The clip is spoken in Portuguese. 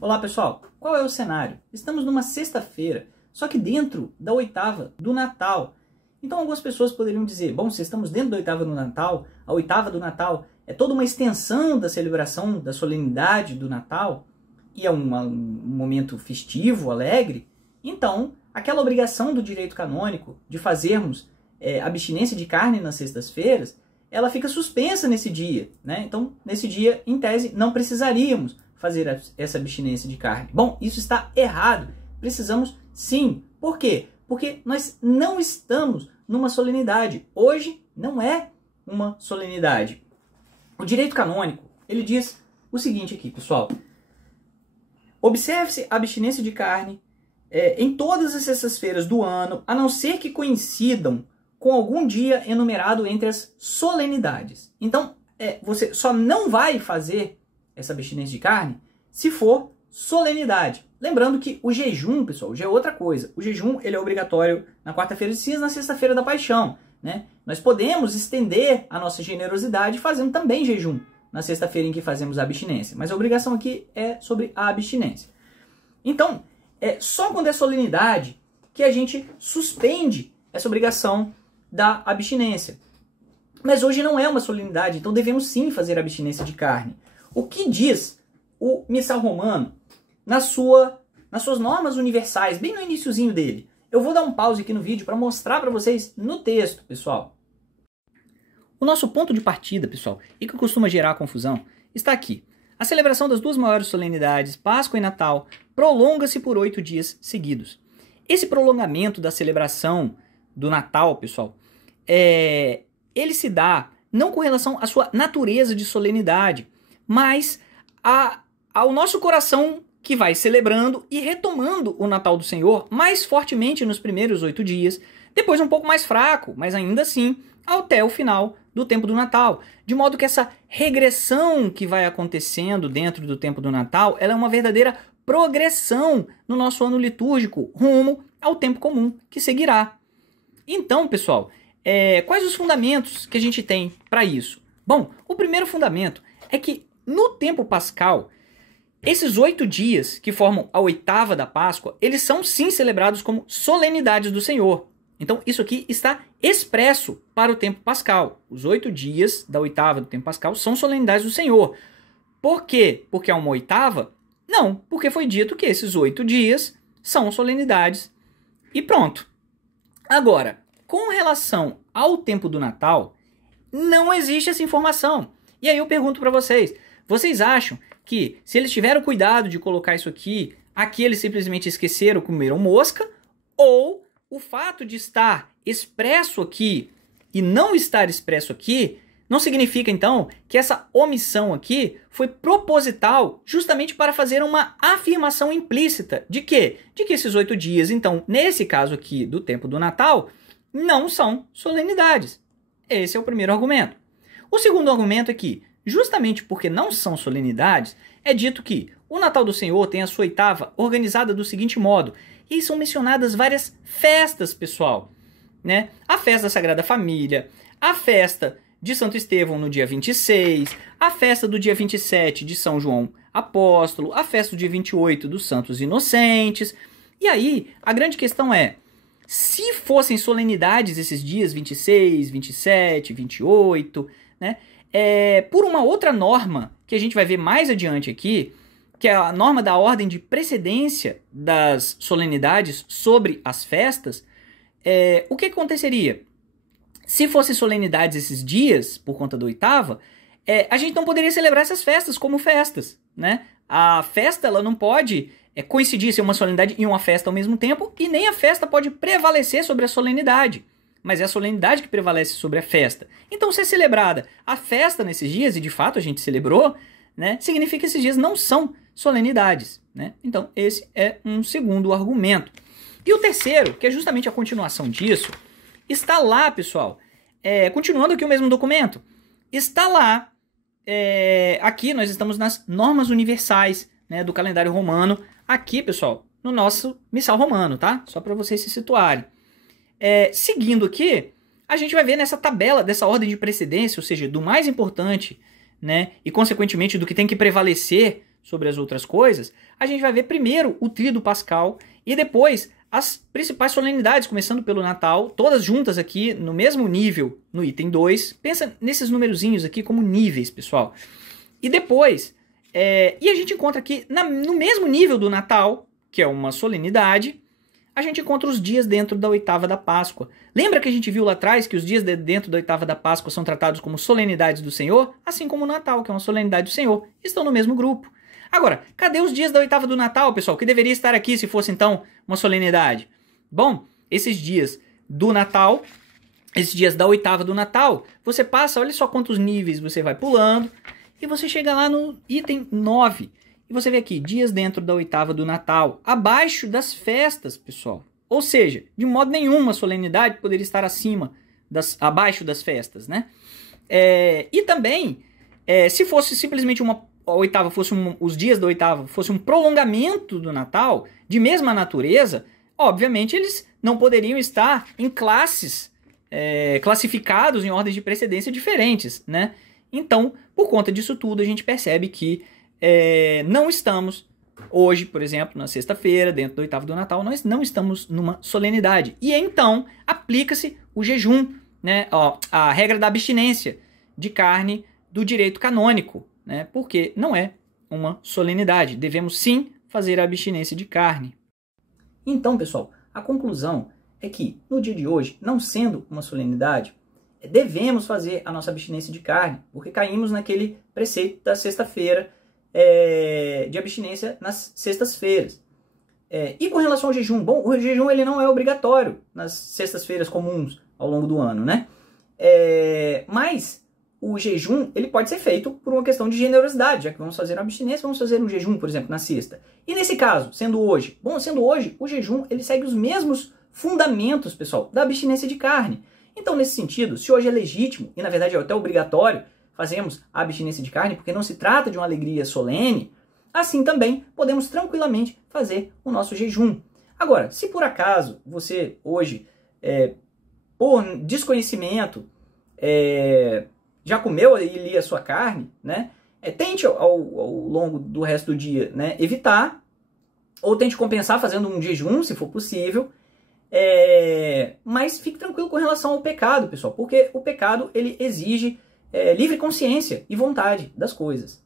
Olá pessoal, qual é o cenário? Estamos numa sexta-feira, só que dentro da oitava do Natal. Então algumas pessoas poderiam dizer, bom, se estamos dentro da oitava do Natal, a oitava do Natal é toda uma extensão da celebração da solenidade do Natal, e é um momento festivo, alegre, então aquela obrigação do direito canônico de fazermos abstinência de carne nas sextas-feiras, ela fica suspensa nesse dia, né? Então, nesse dia, em tese, não precisaríamos fazer essa abstinência de carne. Bom, isso está errado. Precisamos sim. Por quê? Porque nós não estamos numa solenidade. Hoje não é uma solenidade. O direito canônico, ele diz o seguinte aqui, pessoal. Observe-se a abstinência de carne em todas as sextas-feiras do ano, a não ser que coincidam com algum dia enumerado entre as solenidades. Então, você só não vai fazer essa abstinência de carne se for solenidade. Lembrando que o jejum, pessoal, já é outra coisa. O jejum ele é obrigatório na quarta-feira de cinzas, na sexta-feira da paixão, né? Nós podemos estender a nossa generosidade fazendo também jejum na sexta-feira em que fazemos a abstinência. Mas a obrigação aqui é sobre a abstinência. Então, só quando é solenidade que a gente suspende essa obrigação da abstinência. Mas hoje não é uma solenidade, então devemos sim fazer abstinência de carne. O que diz o Missal Romano nas suas normas universais, bem no iniciozinho dele? Eu vou dar um pause aqui no vídeo para mostrar para vocês no texto, pessoal. O nosso ponto de partida, pessoal, e que costuma gerar confusão, está aqui. A celebração das duas maiores solenidades, Páscoa e Natal, prolonga-se por 8 dias seguidos. Esse prolongamento da celebração do Natal, pessoal, ele se dá não com relação à sua natureza de solenidade, mas ao nosso coração que vai celebrando e retomando o Natal do Senhor mais fortemente nos primeiros 8 dias, depois um pouco mais fraco, mas ainda assim até o final do tempo do Natal. De modo que essa regressão que vai acontecendo dentro do tempo do Natal, ela é uma verdadeira progressão no nosso ano litúrgico rumo ao tempo comum que seguirá. Então, pessoal, quais os fundamentos que a gente tem para isso? Bom, o primeiro fundamento é que no tempo pascal, esses 8 dias que formam a oitava da Páscoa, eles são sim celebrados como solenidades do Senhor. Então, isso aqui está expresso para o tempo pascal. Os 8 dias da oitava do tempo pascal são solenidades do Senhor. Por quê? Porque é uma oitava? Não, porque foi dito que esses 8 dias são solenidades e pronto. Agora, com relação ao tempo do Natal, não existe essa informação. E aí eu pergunto para vocês, vocês acham que se eles tiveram cuidado de colocar isso aqui eles simplesmente esqueceram, comeram mosca? Ou o fato de estar expresso aqui e não estar expresso aqui, não significa então que essa omissão aqui foi proposital justamente para fazer uma afirmação implícita de quê? De que esses 8 dias, então, nesse caso aqui do tempo do Natal, não são solenidades. Esse é o primeiro argumento. O segundo argumento é que, justamente porque não são solenidades, é dito que o Natal do Senhor tem a sua oitava organizada do seguinte modo, e aí são mencionadas várias festas, pessoal, né? A festa da Sagrada Família, a festa de Santo Estevão no dia 26, a festa do dia 27 de São João Apóstolo, a festa do dia 28 dos Santos Inocentes. E aí, a grande questão é, se fossem solenidades esses dias 26, 27, 28, né? Por uma outra norma que a gente vai ver mais adiante aqui, que é a norma da ordem de precedência das solenidades sobre as festas, o que aconteceria? Se fossem solenidades esses dias, por conta da oitava, a gente não poderia celebrar essas festas como festas, né? A festa ela não pode coincidir ser uma solenidade e uma festa ao mesmo tempo, e nem a festa pode prevalecer sobre a solenidade. Mas é a solenidade que prevalece sobre a festa. Então, se é celebrada a festa nesses dias, e de fato a gente celebrou, né, significa que esses dias não são solenidades, né? Então, esse é um segundo argumento. E o terceiro, que é justamente a continuação disso, está lá, pessoal, continuando aqui o mesmo documento, está lá, aqui nós estamos nas normas universais, né, do calendário romano, aqui, pessoal, no nosso missal romano, tá? Só para vocês se situarem. Seguindo aqui, a gente vai ver nessa tabela dessa ordem de precedência, ou seja, do mais importante, né, e consequentemente do que tem que prevalecer sobre as outras coisas, a gente vai ver primeiro o Tríduo Pascal e depois as principais solenidades, começando pelo Natal, todas juntas aqui no mesmo nível no item 2. Pensa nesses numerozinhos aqui como níveis, pessoal. E depois, e a gente encontra aqui no mesmo nível do Natal, que é uma solenidade, a gente encontra os dias dentro da oitava da Páscoa. Lembra que a gente viu lá atrás que os dias dentro da oitava da Páscoa são tratados como solenidades do Senhor? Assim como o Natal, que é uma solenidade do Senhor, estão no mesmo grupo. Agora, cadê os dias da oitava do Natal, pessoal? Que deveria estar aqui se fosse, então, uma solenidade. Bom, esses dias do Natal, esses dias da oitava do Natal, você passa, olha só quantos níveis você vai pulando, e você chega lá no item 9. E você vê aqui, dias dentro da oitava do Natal, abaixo das festas, pessoal. Ou seja, de modo nenhum uma solenidade poderia estar abaixo das festas, né? E também, se fosse simplesmente a oitava os dias da oitava fosse um prolongamento do Natal, de mesma natureza, obviamente eles não poderiam estar em classes, classificados em ordens de precedência diferentes, né? Então, por conta disso tudo, a gente percebe que não estamos, hoje, por exemplo, na sexta-feira, dentro da oitava do Natal, nós não estamos numa solenidade. E então, aplica-se o jejum, né? A regra da abstinência de carne do direito canônico, né? Porque não é uma solenidade. Devemos sim fazer a abstinência de carne. Então, pessoal, a conclusão é que no dia de hoje, não sendo uma solenidade, devemos fazer a nossa abstinência de carne, porque caímos naquele preceito da sexta-feira, de abstinência nas sextas-feiras. E com relação ao jejum, bom, o jejum ele não é obrigatório nas sextas-feiras comuns ao longo do ano, né? Mas o jejum ele pode ser feito por uma questão de generosidade, já que vamos fazer uma abstinência, vamos fazer um jejum, por exemplo, na sexta. E nesse caso, sendo hoje, o jejum ele segue os mesmos fundamentos, pessoal, da abstinência de carne. Então, nesse sentido, se hoje é legítimo, e na verdade é até obrigatório, fazemos a abstinência de carne, porque não se trata de uma alegria solene, assim também podemos tranquilamente fazer o nosso jejum. Agora, se por acaso você hoje, por desconhecimento, já comeu ali a sua carne, né? Tente ao longo do resto do dia, né, evitar, ou tente compensar fazendo um jejum, se for possível, mas fique tranquilo com relação ao pecado, pessoal, porque o pecado ele exige livre consciência e vontade das coisas.